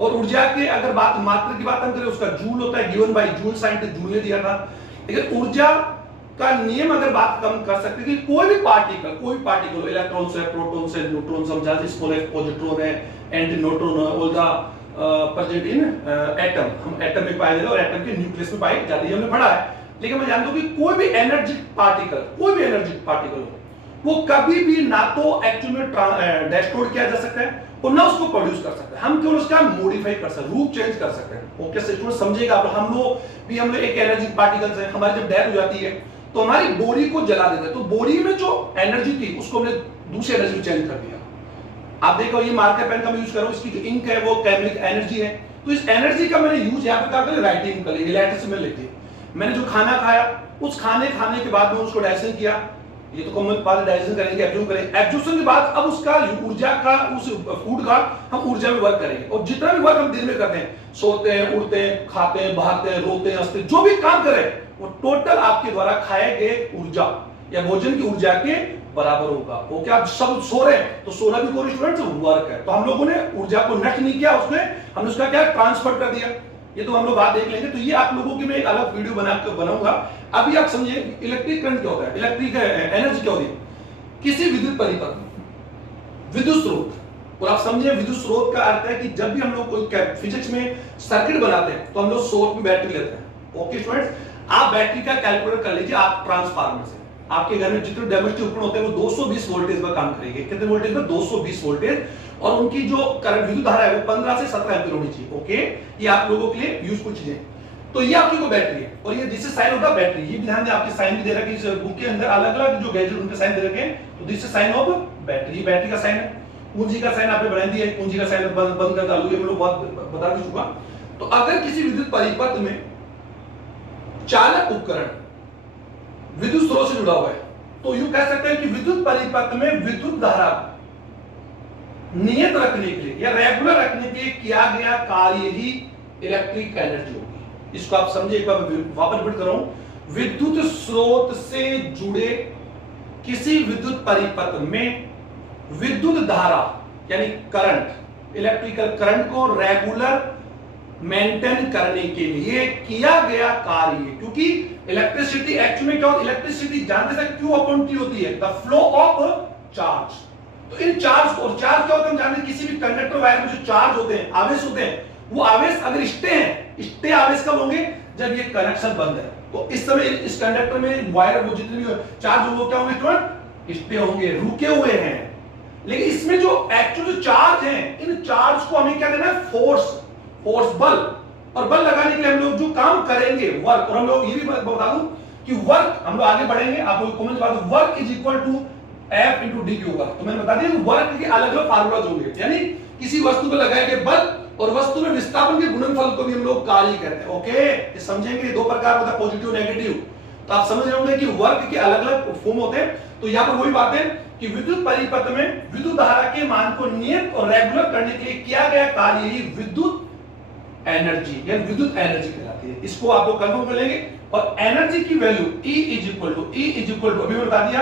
और ऊर्जा के अगर बात मात्रा की बात हम करें उसका जूल होता है, given by joule, scientist joule ने दिया था। लेकिन ऊर्जा का नियम अगर बात कम कर सकते कि कोई भी पार्टिकल इलेक्ट्रॉन से, प्रोटॉन से, न्यूट्रॉन से, हम जानते हैं स्मॉल पॉजिट्रॉन है, एंटी न्यूट्रॉन है, all the present in atom, हम एटम में पाए जाते हैं और एटम के न्यूक्लियस में पाई जाती है, हमने पढ़ा है। लेकिन मैं जानता हूं कि कोई भी एनर्जी पार्टिकल वो कभी भी ना तो एक्चुअल में डिस्ट्रॉय किया जा सकता है और ना उसको प्रोड्यूस कर सकते हैं। हम केवल उसका मॉडिफाई कर सकते हैं, रूप चेंज कर सकते हैं। ओके स्टूडेंट समझिएगा आप। हम लोग एक एनर्जी पार्टिकल्स है, हमारी जब डेथ हो जाती है तो हमारी बॉडी को जला देते हैं, तो बॉडी में जो एनर्जी थी उसको हमने दूसरी एनर्जी में चेंज कर दिया। आप देखो ये मार्कर पेन का मैं यूज कर रहा हूं, इसकी जो इंक है वो केमिकल एनर्जी है। तो इस एनर्जी का मैंने यूज यहाँ पे क्या करें? राइटिंग कर ली, लेटर से मैं लिख दी। मैंने जो खाना खाया उस खाने के बाद में उसको डाइजेशन किया, ये तो कॉमन बात है, डाइजेशन करेंगे, एब्जॉर्ब करेंगे। एब्जॉर्प्शन के बाद अब उसका ऊर्जा का, उस फूड का हम ऊर्जा में वर्क करेंगे। और जितना भी वर्क हम दिन में करते हैं, सोते हैं, उड़ते हैं, खाते हैं, भागते हैं, रोते हैं, हंसते हैं, जो भी काम करें वो टोटल आपके द्वारा खाए गए ऊर्जा या भोजन की ऊर्जा के बराबर होगा। ओके, आप सब सो रहे हैं तो सोना भी कोई स्टूडेंट वर्क है। तो हम लोगों ने ऊर्जा को नष्ट नहीं किया, उसमें हमने उसका क्या ट्रांसफर कर दिया। ये तो हम लोग बात देख लेंगे। तो ये आप लोगों की मैं एक अलग वीडियो बनाऊंगा। अभी आप समझिए इलेक्ट्रिक करंट क्या होता है, इलेक्ट्रिक एनर्जी क्या होती है। किसी विद्युत परिपथ, विद्युत स्रोत, और आप समझिए विद्युत स्रोत का अर्थ है कि जब भी हम लोग कोई फिजिक्स में सर्किट बनाते हैं तो हम लोग स्रोत में बैटरी लेते हैं। ओके स्टूडेंट्स, आप बैटरी का कैलकुलेट कर लीजिए। आप ट्रांसफार्मर से आपके घर में जितने डोमेस्टिक उपकरण होते हैं वो 220 वोल्टेज पर काम करेंगे। कितने वोल्टेज पर? 220 वोल्टेज। और उनकी जो करंट विद्युत धारा है वो 15 से 17 एम्पीयर होनी चाहिए। ओके, ये आप लोगों के लिए यूजफुल चीजें। तो ये आपकी को बैटरी है, और ये this is sine of the battery. ये भी ध्यान दें, आपके साइन भी दे रखे हैं इस बुक के अंदर, अलग अलग जो गैजेट उनके साइन दे रखे हैं। तो this is sine of battery, battery का साइन है। पूंजी का साइन आपने बना दिया है, पूंजी का साइन बंद कर चालू, ये हम लोग बहुत बता भी चुका। तो अगर किसी विद्युत परिपथ में चालक उपकरण विद्युत स्रोत से जुड़ा हुआ है, तो यूं कह सकते हैं कि विद्युत परिपथ में विद्युत धारा नियत रखने के लिए या रेगुलर रखने के लिए किया गया कार्य ही इलेक्ट्रिक एनर्जी होगी। इसको आप समझिए, एक बार वापस रिपीट कर रहा हूं। विद्युत स्रोत से जुड़े किसी विद्युत परिपथ में विद्युत धारा यानी करंट, इलेक्ट्रिकल करंट को रेगुलर मेंटेन करने के लिए किया गया कार्य, क्योंकि इलेक्ट्रिसिटी एक्चुअली क्या होती है, इलेक्ट्रिसिटी जानते हैं Q अपॉन T होती है, द फ्लो ऑफ चार्ज। तो इन चार्ज को, और चार्ज क्या होता है हम जानते हैं, किसी भी कंडक्टर वायर में जो चार्ज होते हैं, आवेश होते हैं, वो आवेश अगर स्टे हैं, स्टे आवेश कब होंगे, जब ये कनेक्शन बंद है। तो इस समय इस कंडक्टर में वायर वो जितने भी चार्ज वो क्या होंगे, तुरंत स्टे होंगे, रुके हुए हैं। लेकिन इसमें जो एक्चुअल जो चार्ज हैं, इन चार्ज को हमें क्या देना है, फोर्स बल, और बल लगाने के लिए हम लोग जो काम करेंगे वर्क, और हम लोग ये भी बता दूं कि वर्क हम लोग आगे बढ़ेंगे, आप लोग कमेंट बात, work is equal to F into D Q होगा। तो मैंने बता दिया वर्क के अलग अलग फार्मूला होंगे, यानी किसी वस्तु पर लगाए गए बल और वस्तु में विस्थापन के गुणनफल को भी हम लोग कार्य कहते हैं। ओके, ये समझेंगे, दो प्रकार होता है, पॉजिटिव नेगेटिव। तो आप समझ रहे होंगे कि वर्क के अलग अलग फॉर्म होते हैं। तो यहाँ पर वही बात है कि विद्युत परिपथ में विद्युत धारा के मान को नियत और रेगुलर करने के लिए किया गया कार्य ही विद्युत एनर्जी या विद्युत एनर्जी कहलाती है। इसको आप लोग कंफर्म कर लेंगे। और एनर्जी की value E is equal to अभी मैं बता दिया,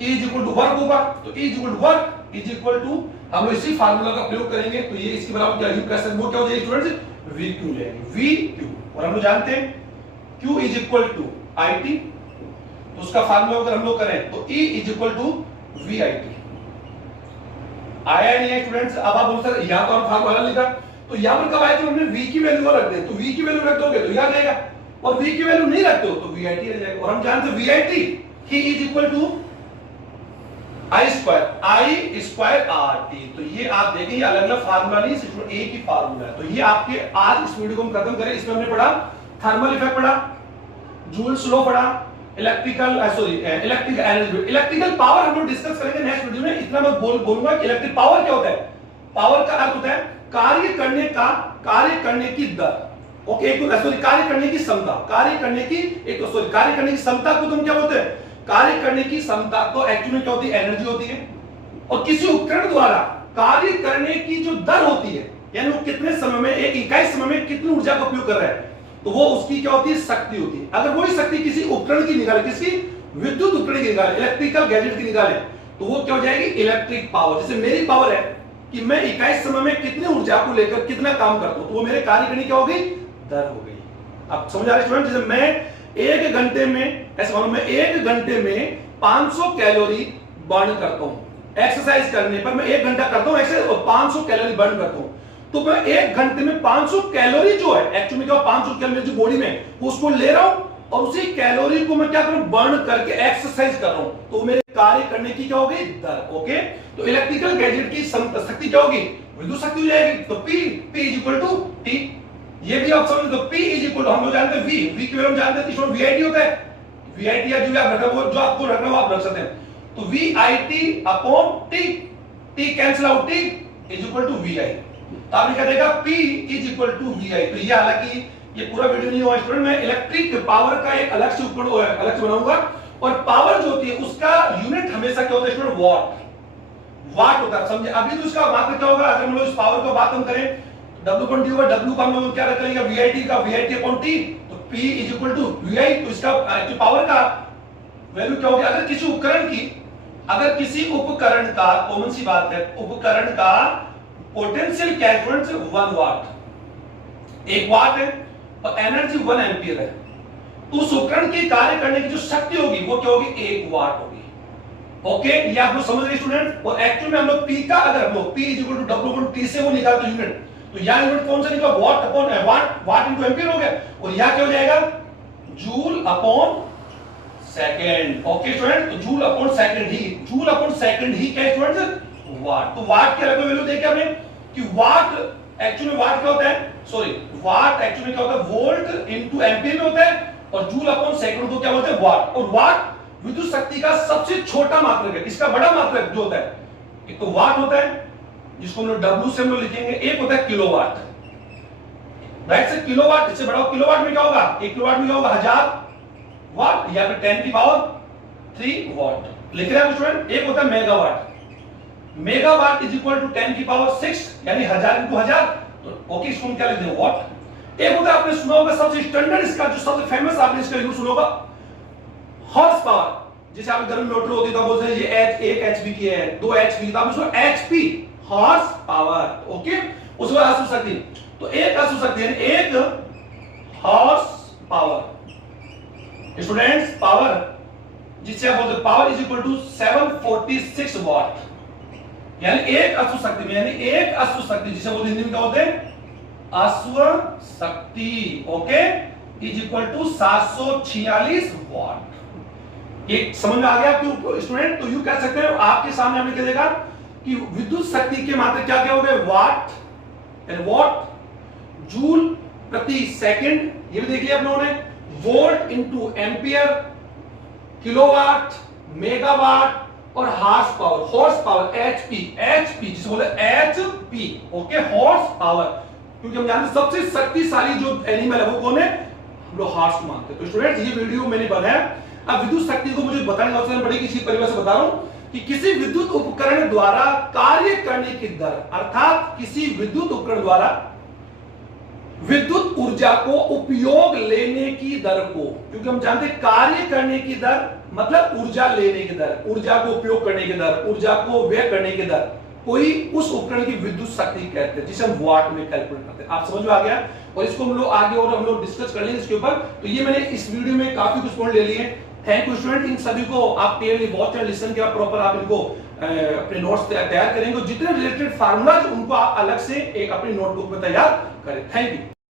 E is equal to work होगा। तो E is equal to work is equal to, हम लोग इसी फार्मूला का प्रयोग करेंगे। तो ये इसके बराबर क्या यूज कर सकते हैं, वो क्या हो जाएगा स्टूडेंट्स, VQ लेंगे, VQ। और हम लोग जानते हैं Q is equal to IT, तो उसका फार्मूला अगर हम लोग करें तो E is equal to VIT। आया नहीं है स्टूडेंट्स? अब आप बोल सकते यहां तो हम फार्मूला लिखा, तो यहां पर कब आया कि हमने V की वैल्यू रख दे, तो V की वैल्यू रख दोगे तो याद रहेगा, और V की वैल्यू नहीं रखते हो तो VIT रह जाएगा। और हम जानते हैं VIT ही is equal to I square RT। तो ये आप देखें, ये अलग अलग फार्मूला नहीं, सिर्फ एक ही फार्मूला है। तो ये आपके आज इस वीडियो को हम खत्म करें। इसमें हमने पढ़ा थर्मल इफेक्ट, पढ़ा जूल्स लॉ, पढ़ा इलेक्ट्रिकल एनर्जी, इलेक्ट्रिकल पावर हम लोग डिस्कस करेंगे नेक्स्ट वीडियो में। इतना मैं बोलूंगा कि इलेक्ट्रिक पावर क्या होता है। पावर का अर्थ होता है कार्य करने की दर, ओके, कार्य करने की क्षमता, कार्य करने की क्षमता को तुम क्या बोलते हैं, कार्य करने की क्षमता। तो एक्चुअली क्या होती है, एनर्जी होती है। और किसी उपकरण द्वारा कार्य करने की जो दर होती है, यानी वो कितने समय में, एक इकाई समय में कितनी ऊर्जा का उपयोग कर रहा है, तो वो उसकी क्या होती है, शक्ति होती है। अगर वही शक्ति किसी उपकरण की निकाले, किसी विद्युत उपकरण की निकाले, इलेक्ट्रिकल गैजेट की निकाले, तो वो क्या हो जाएगी, इलेक्ट्रिक पावर। जैसे मेरी पावर है कि मैं इकाई समय में कितनी ऊर्जा को लेकर कितना काम करता हूं, तो वो मेरे कार्य करने क्या हो गई, दर हो गई। आप समझ आ रहे स्टूडेंट? जैसे मैं एक घंटे में, ऐसे मानो मैं एक घंटे में 500 कैलोरी बर्न करता हूं, एक्सरसाइज करने पर मैं 1 घंटा करता हूं एक्सरसाइज और 500 कैलोरी बर्न करता हूं, तो मैं 1 घंटे में 500 कैलोरी जो है, एक्चुअली क्या 500 कैलोरी जो बॉडी में, उसको ले रहा हूं और उसी कैलोरी को मैं क्या करूं, बर्न करके एक्सरसाइज कर रहा हूं, तो मेरे कार्य करने की क्या होगी, दर। ओके, तो इलेक्ट्रिकल गैजेट की शक्ति क्या होगी, विद्युत शक्ति हो जाएगी। तो P is equal to T, ये भी आप समझ लो। P इज इक्वल टू, हम लोग जानते हैं V की वैल्यू हम जानते हैं, इसमें VIT होता है। VIT या जो भी आप रख रहे हो, जो आपको रखना हो आप रख सकते हैं। तो VIT upon T, T cancel out, T is equal to VI। तो आपने क्या देखा, P is equal to VI। तो ये हालांकि ये पूरा वीडियो नहीं हुआ स्टूडेंट, मैं इलेक्ट्रिक पावर का एक अलग से उपकरण अलग से बनाऊंगा। और पावर जो होती है उसका यूनिट हमेशा क्या होता है स्टूडेंट, वाट होता है, समझे। अभी तो इसका मात्रा क्या होगा, अगर हम लोग इस पावर का बात हम करें, W अपॉन T होगा, W का हम लोग क्या रख लेंगे, VIT का, VIT अपॉन T, तो P is equal to VI। तो इसका पावर का वैल्यू क्या होगी, अगर किसी उपकरण का, कॉमन सी बात है, उपकरण का पोटेंशियल कैरेक्टरिस्टिक 1 वाट, 1 वाट है और एनर्जी 1 एम्पियर है, तो उस उपकरण की कार्य करने की जो शक्ति होगी वो क्या होगी, 1 वाट होगी। ओके, ये आप लोग समझ रहे स्टूडेंट। और एक्चुअली में हम लोग P का, अगर हम लोग P is equal to W upon T से वो निकालते यूनिट, तो यहां यूनिट कौन सा निकला, वाट अपॉन वाट इनटू एम्पियर हो गया, और यहां क्या हो जाएगा, joule upon second. Okay student, तो जूल अपॉन सेकंड ही क्या स्टूडेंट, वाट। तो वाट की अलग वैल्यू देखिए हमने कि वाट एक्चुअली में वाट क्या होता है, सॉरी वाट एक्चुअली में क्या होता है, वोल्ट इनटू एम्पीयर में होता है, और जूल अपॉन सेकंड को क्या बोलते हैं, वाट। और वाट विद्युत शक्ति का सबसे छोटा मात्रक है। इसका बड़ा मात्रक जो होता है, एक तो वाट होता है जिसको हम लोग डब्ल्यू से हम लोग लिखेंगे, एक होता है किलोवाट, राइट से किलोवाट, इससे बड़ा किलोवाट में क्या होगा, 1 किलोवाट में क्या होगा 1000 वाट या फिर 10 की पावर 3 वाट लिख रहे हैं स्टूडेंट। एक होता है megawatt, megawatt is equal to 10 की पावर 6 यानी 1000 इंटू 1000, तो ओके इसको हम क्या लिखते हैं वाट। एक होता है आपने सुना होगा सबसे स्टैंडर्ड, इसका जो सबसे फेमस आपने इसका यूज सुना होगा, हॉर्स पावर। जैसे आप घर में मोटर होती है तो बोलते हैं ये 1 एचपी की है, 2 एचपी की, तो आप उसको एचपी हॉर्स पावर, ओके। उसके बाद अश्व शक्ति, तो एक अश्व शक्ति यानी एक हॉर्स पावर स्टूडेंट्स, पावर जिससे आप बोलते हैं पावर इज इक्वल टू 746 वाट, यानी एक अश्व शक्ति में, यानी एक अश्व शक्ति जिसे बोलते हिंदी में क्या बोलते हैं, अश्व शक्ति, ओके, इज इक्वल टू 746 वाट। ये समझ में आ गया आपको स्टूडेंट। तो यू कह सकते हैं आपके सामने हमने क्या देखा कि विद्युत शक्ति के मात्रा क्या क्या हो गए, वाट यानी वॉट, जूल प्रति सेकंड, ये भी देखिए आप लोगों ने, volt into ampere, kilowatt, megawatt और हॉर्स पावर एचपी, एचपी जिसे बोले एचपी, ओके, हॉर्स पावर, क्योंकि हम जानते हैं सबसे शक्तिशाली जो एनिमल है वो कौन है, हम लोग हॉर्स मानते हैं। तो स्टूडेंट्स ये वीडियो मैंने बनाया, अब विद्युत शक्ति को मुझे बताने की आवश्यकता पड़ेगी, इसी परिभाषा से बता रहा हूं कि किसी विद्युत उपकरण द्वारा कार्य करने की दर, अर्थात किसी विद्युत उपकरण द्वारा विद्युत ऊर्जा को उपयोग लेने की दर को, क्योंकि हम जानते हैं कार्य करने की दर मतलब ऊर्जा लेने की दर, ऊर्जा को उपयोग करने की दर, ऊर्जा को व्यय करने की दर, कोई उस उपकरण की विद्युत शक्ति कहते हैं जिसे हम वाट में कैलकुलेट करते हैं। आप समझ में आ गया, और इसको हम लोग आगे और हम लोग डिस्कस कर लेंगे इसके ऊपर। तो ये मैंने इस वीडियो में काफी कुछ पॉइंट ले लिए। थैंक यू स्टूडेंट, इन सभी को आप क्लियरली वॉच एंड लिसन किया, प्रॉपर आप इनको अपने नोट्स तैयार करेंगे, जितने रिलेटेड फार्मूला उनको आप अलग से एक अपनी नोटबुक में तैयार करें। Thank you.